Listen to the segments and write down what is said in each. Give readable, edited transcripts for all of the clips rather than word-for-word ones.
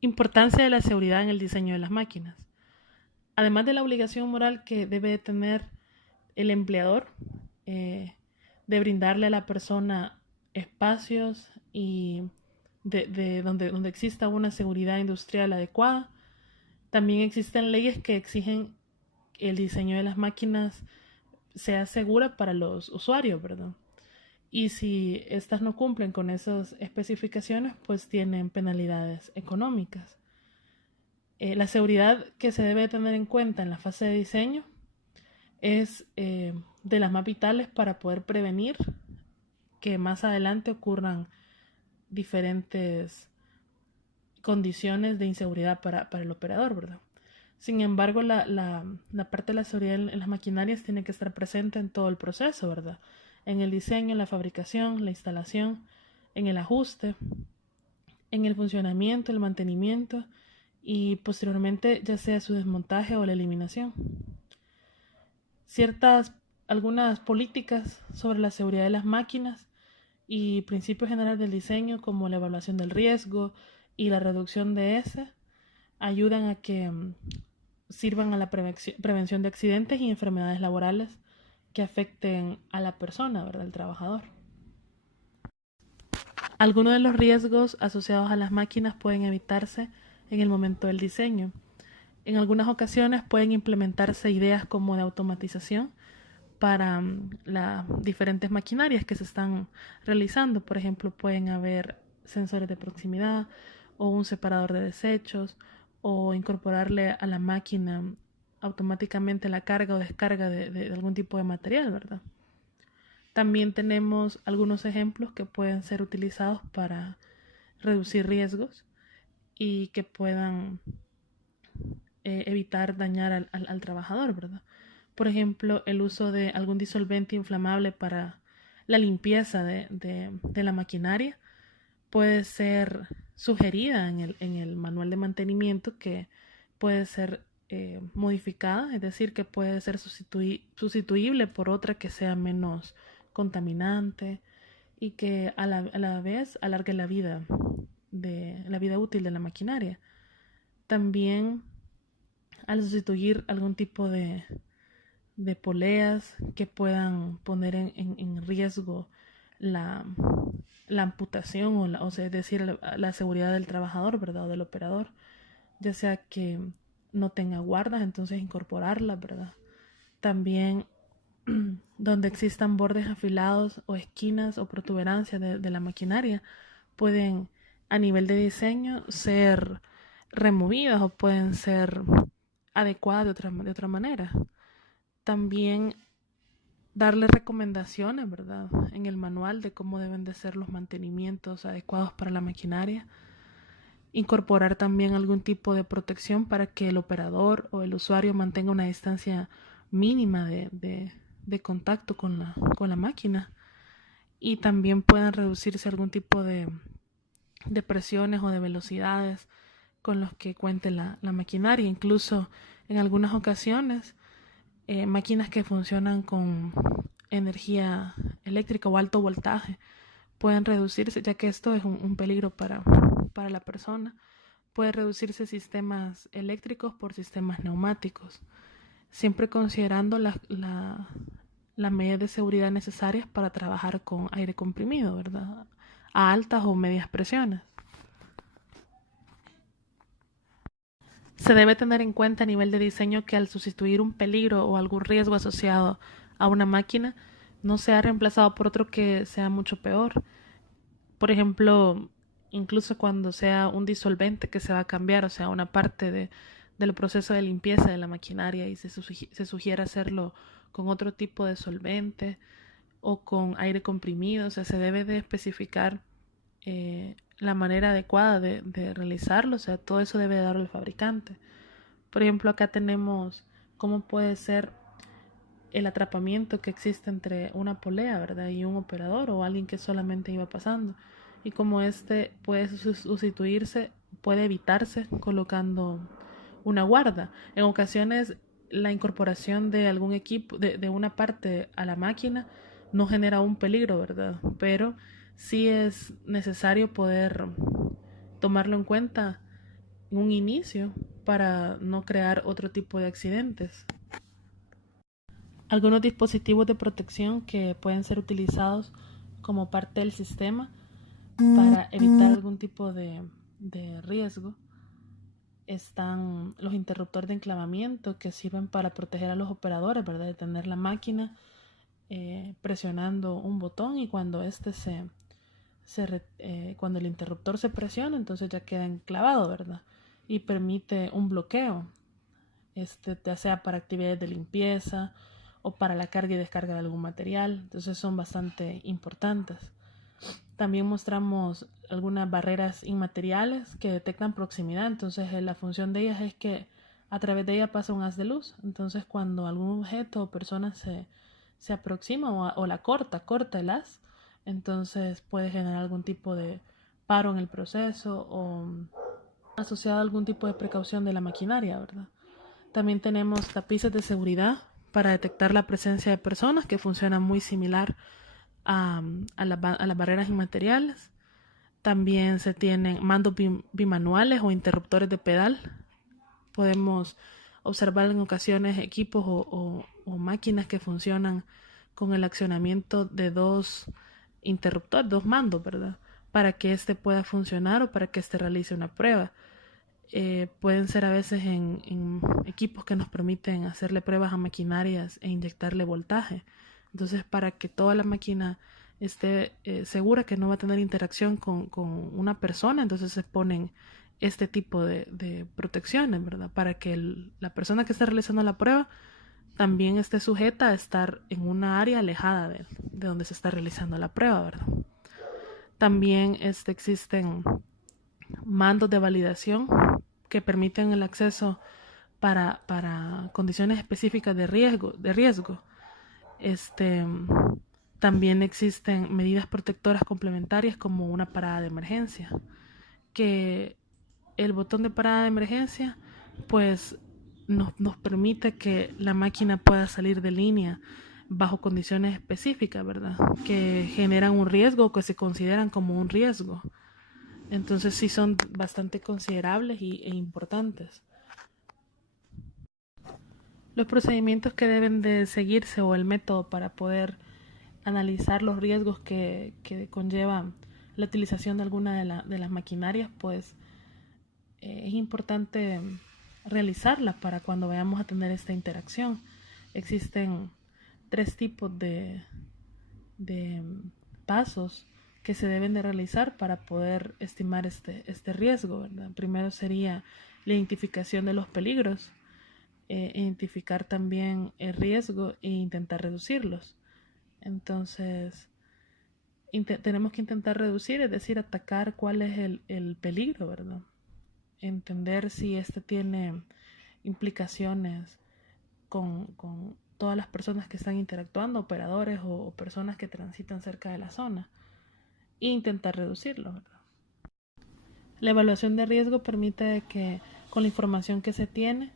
Importancia de la seguridad en el diseño de las máquinas. Además de la obligación moral que debe tener el empleador eh, de brindarle a la persona espacios y donde exista una seguridad industrial adecuada, también existen leyes que exigen que el diseño de las máquinas sea segura para los usuarios, ¿verdad? Y si estas no cumplen con esas especificaciones, pues tienen penalidades económicas. La seguridad que se debe tener en cuenta en la fase de diseño es de las más vitales para poder prevenir que más adelante ocurran diferentes condiciones de inseguridad para el operador, ¿verdad? Sin embargo, la parte de la seguridad en las maquinarias tiene que estar presente en todo el proceso, ¿verdad? En el diseño, en la fabricación, la instalación, en el ajuste, en el funcionamiento, el mantenimiento y posteriormente ya sea su desmontaje o la eliminación. Ciertas, algunas políticas sobre la seguridad de las máquinas y principios generales del diseño como la evaluación del riesgo y la reducción de ese ayudan a que sirvan a la prevención de accidentes y enfermedades laborales que afecten a la persona, ¿verdad? El trabajador. Algunos de los riesgos asociados a las máquinas pueden evitarse en el momento del diseño. En algunas ocasiones pueden implementarse ideas como de automatización para las diferentes maquinarias que se están realizando. Por ejemplo, pueden haber sensores de proximidad o un separador de desechos o incorporarle a la máquina automáticamente la carga o descarga de algún tipo de material, ¿verdad? También tenemos algunos ejemplos que pueden ser utilizados para reducir riesgos y que puedan evitar dañar al trabajador, ¿verdad? Por ejemplo, el uso de algún disolvente inflamable para la limpieza de la maquinaria puede ser sugerida en el manual de mantenimiento que puede ser modificada, es decir, que puede ser sustituible por otra que sea menos contaminante y que a la vez alargue la vida útil de la maquinaria. También al sustituir algún tipo de poleas que puedan poner en riesgo la, la amputación o sea, es decir, la seguridad del trabajador, ¿verdad? O del operador, ya sea que no tenga guardas, entonces incorporarlas, ¿verdad? También donde existan bordes afilados o esquinas o protuberancias de la maquinaria, pueden a nivel de diseño ser removidas o pueden ser adecuadas de otra manera. También darle recomendaciones, ¿verdad? En el manual de cómo deben de ser los mantenimientos adecuados para la maquinaria. Incorporar también algún tipo de protección para que el operador o el usuario mantenga una distancia mínima de contacto con la máquina. Y también puedan reducirse algún tipo de presiones o de velocidades con los que cuente la maquinaria. Incluso en algunas ocasiones máquinas que funcionan con energía eléctrica o alto voltaje pueden reducirse, ya que esto es un peligro para la persona. Puede reducirse sistemas eléctricos por sistemas neumáticos, siempre considerando las medidas de seguridad necesarias para trabajar con aire comprimido, ¿verdad? A altas o medias presiones. Se debe tener en cuenta a nivel de diseño que al sustituir un peligro o algún riesgo asociado a una máquina, no sea reemplazado por otro que sea mucho peor. Por ejemplo, incluso cuando sea un disolvente que se va a cambiar, o sea, una parte del proceso de limpieza de la maquinaria y se sugiere hacerlo con otro tipo de solvente o con aire comprimido, o sea, se debe de especificar la manera adecuada de realizarlo, o sea, todo eso debe darlo el fabricante. Por ejemplo, acá tenemos cómo puede ser el atrapamiento que existe entre una polea, ¿verdad? Y un operador o alguien que solamente iba pasando. Y como este puede sustituirse, puede evitarse colocando una guarda. En ocasiones la incorporación de algún equipo, de una parte a la máquina, no genera un peligro, ¿verdad? Pero sí es necesario poder tomarlo en cuenta un inicio para no crear otro tipo de accidentes. Algunos dispositivos de protección que pueden ser utilizados como parte del sistema para evitar algún tipo de riesgo están los interruptores de enclavamiento, que sirven para proteger a los operadores, ¿verdad? De tener la máquina presionando un botón, y cuando cuando el interruptor se presiona, entonces ya queda enclavado, ¿verdad? Y permite un bloqueo, ya sea para actividades de limpieza o para la carga y descarga de algún material. Entonces son bastante importantes. También mostramos algunas barreras inmateriales que detectan proximidad. Entonces la función de ellas es que a través de ella pasa un haz de luz. Entonces cuando algún objeto o persona se aproxima o la corta el haz, entonces puede generar algún tipo de paro en el proceso o asociado a algún tipo de precaución de la maquinaria, ¿verdad? También tenemos tapices de seguridad para detectar la presencia de personas, que funcionan muy similar a las barreras inmateriales. También se tienen mandos bimanuales o interruptores de pedal. Podemos observar en ocasiones equipos o máquinas que funcionan con el accionamiento de dos interruptores, dos mandos, ¿verdad? Para que éste pueda funcionar o para que éste realice una prueba. Pueden ser a veces en equipos que nos permiten hacerle pruebas a maquinarias e inyectarle voltaje. Entonces, para que toda la máquina esté segura que no va a tener interacción con una persona, entonces se ponen este tipo de protecciones, ¿verdad? Para que la persona que está realizando la prueba también esté sujeta a estar en una área alejada de donde se está realizando la prueba, ¿verdad? También existen mandos de validación que permiten el acceso para condiciones específicas de riesgo. Este, También existen medidas protectoras complementarias como una parada de emergencia, que el botón de parada de emergencia pues nos permite que la máquina pueda salir de línea bajo condiciones específicas, ¿verdad? Que generan un riesgo o que se consideran como un riesgo. Entonces sí son bastante considerables e importantes. Los procedimientos que deben de seguirse o el método para poder analizar los riesgos que conlleva la utilización de alguna de las maquinarias, pues es importante realizarla para cuando vayamos a tener esta interacción. Existen tres tipos de pasos que se deben de realizar para poder estimar este riesgo, ¿verdad? Primero sería la identificación de los peligros, identificar también el riesgo e intentar reducirlos. Entonces, tenemos que intentar reducir, es decir, atacar cuál es el peligro, ¿verdad? Entender si este tiene implicaciones con todas las personas que están interactuando, operadores o personas que transitan cerca de la zona, e intentar reducirlo, ¿verdad? La evaluación de riesgo permite que con la información que se tiene,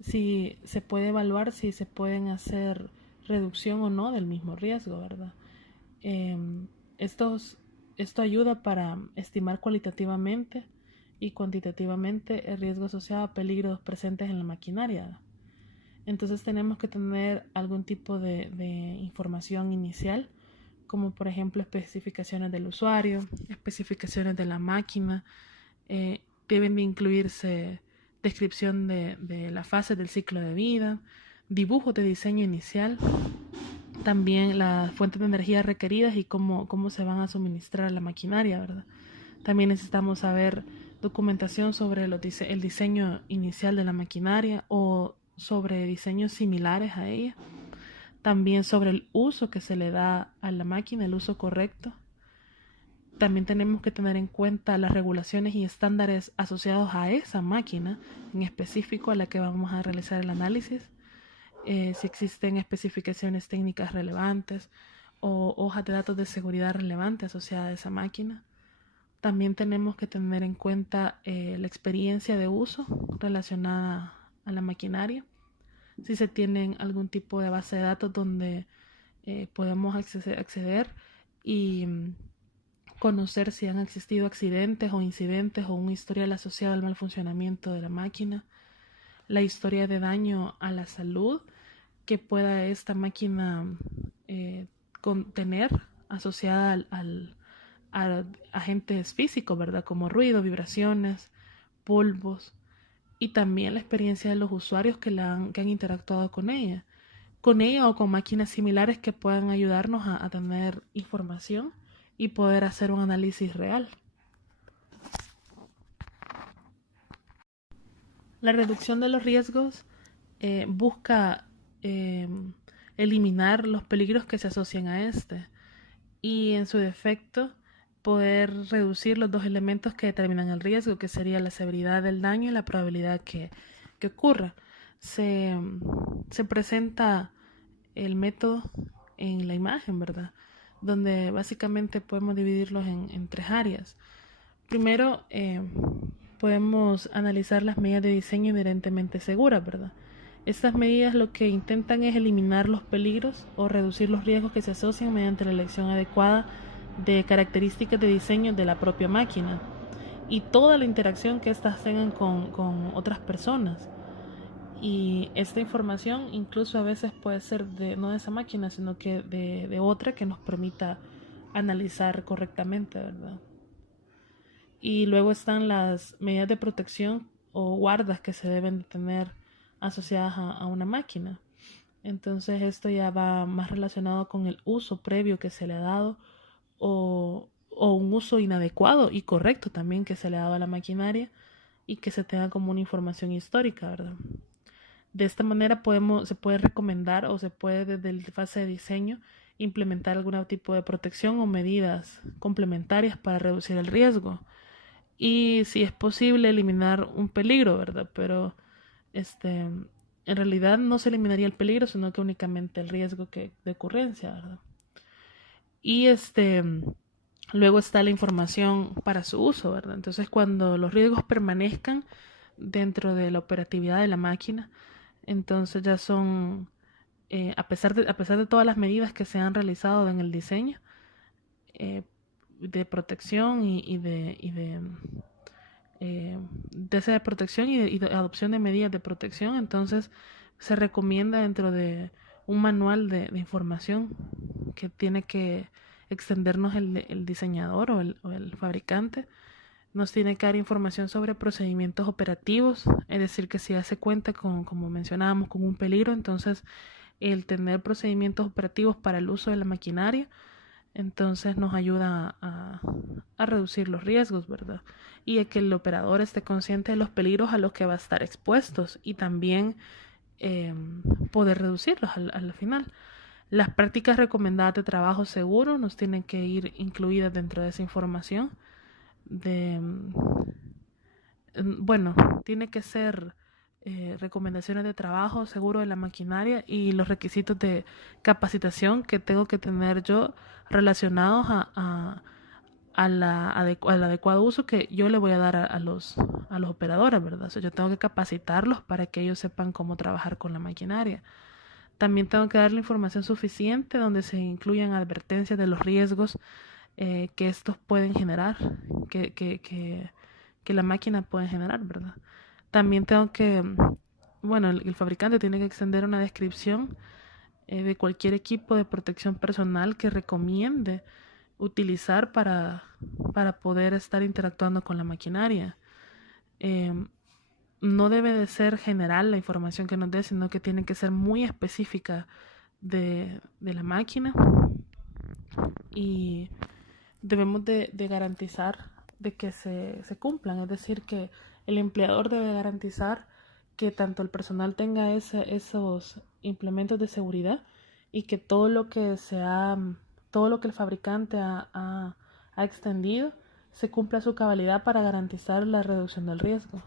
si se puede evaluar si se pueden hacer reducción o no del mismo riesgo, ¿verdad? Eh, esto ayuda para estimar cualitativamente y cuantitativamente el riesgo asociado a peligros presentes en la maquinaria. Entonces tenemos que tener algún tipo de información inicial, como por ejemplo especificaciones del usuario, especificaciones de la máquina. Deben de incluirse descripción de la fase del ciclo de vida, dibujos de diseño inicial, también las fuentes de energía requeridas y cómo se van a suministrar a la maquinaria, ¿verdad? También necesitamos saber documentación sobre el diseño inicial de la maquinaria o sobre diseños similares a ella. También sobre el uso que se le da a la máquina, el uso correcto. También tenemos que tener en cuenta las regulaciones y estándares asociados a esa máquina, en específico a la que vamos a realizar el análisis. Si existen especificaciones técnicas relevantes o hojas de datos de seguridad relevantes asociadas a esa máquina. También tenemos que tener en cuenta la experiencia de uso relacionada a la maquinaria. Si se tienen algún tipo de base de datos donde podemos acceder y conocer si han existido accidentes o incidentes o un historial asociado al mal funcionamiento de la máquina, la historia de daño a la salud que pueda esta máquina contener asociada a agentes físicos, ¿verdad? Como ruido, vibraciones, polvos, y también la experiencia de los usuarios que han interactuado con ella o con máquinas similares que puedan ayudarnos a tener información y poder hacer un análisis real. La reducción de los riesgos busca eh, eliminar los peligros que se asocian a este y en su defecto poder reducir los dos elementos que determinan el riesgo, que sería la severidad del daño y la probabilidad que ocurra. Se, se presenta el método en la imagen, ¿verdad? Donde básicamente podemos dividirlos en tres áreas. Primero, podemos analizar las medidas de diseño inherentemente seguras, ¿verdad? Estas medidas lo que intentan es eliminar los peligros o reducir los riesgos que se asocian mediante la elección adecuada de características de diseño de la propia máquina y toda la interacción que éstas tengan con otras personas. Y esta información incluso a veces puede ser no de esa máquina, sino que de otra que nos permita analizar correctamente, ¿verdad? Y luego están las medidas de protección o guardas que se deben de tener asociadas a una máquina. Entonces esto ya va más relacionado con el uso previo que se le ha dado o un uso inadecuado y correcto también que se le ha dado a la maquinaria y que se tenga como una información histórica, ¿verdad? De esta manera se puede recomendar o se puede desde la fase de diseño implementar algún tipo de protección o medidas complementarias para reducir el riesgo y si es posible eliminar un peligro, ¿verdad? Pero en realidad no se eliminaría el peligro, sino que únicamente el riesgo de ocurrencia, ¿verdad? Y luego está la información para su uso, ¿verdad? Entonces, cuando los riesgos permanezcan dentro de la operatividad de la máquina, entonces ya son, a pesar de todas las medidas que se han realizado en el diseño de protección de esa protección y de adopción de medidas de protección, entonces se recomienda dentro de un manual de información que tiene que extendernos el diseñador o el fabricante. Nos tiene que dar información sobre procedimientos operativos, es decir, que si hace cuenta con, como mencionábamos, con un peligro, entonces el tener procedimientos operativos para el uso de la maquinaria, entonces nos ayuda a reducir los riesgos, ¿verdad? Y a que el operador esté consciente de los peligros a los que va a estar expuestos y también poder reducirlos al final. Las prácticas recomendadas de trabajo seguro nos tienen que ir incluidas dentro de esa información. Bueno, tiene que ser recomendaciones de trabajo seguro de la maquinaria y los requisitos de capacitación que tengo que tener yo relacionados al adecuado uso que yo le voy a dar a los operadores, ¿verdad? O sea, yo tengo que capacitarlos para que ellos sepan cómo trabajar con la maquinaria. También tengo que darle información suficiente donde se incluyan advertencias de los riesgos que estos pueden generar, que la máquina puede generar, ¿verdad? También tengo que, bueno, el fabricante tiene que extender una descripción de cualquier equipo de protección personal que recomiende utilizar para poder estar interactuando con la maquinaria. No debe de ser general la información que nos dé, sino que tiene que ser muy específica de la máquina y debemos de garantizar de que se cumplan, es decir, que el empleador debe garantizar que tanto el personal tenga esos implementos de seguridad y que todo lo que el fabricante ha extendido se cumpla a su cabalidad para garantizar la reducción del riesgo.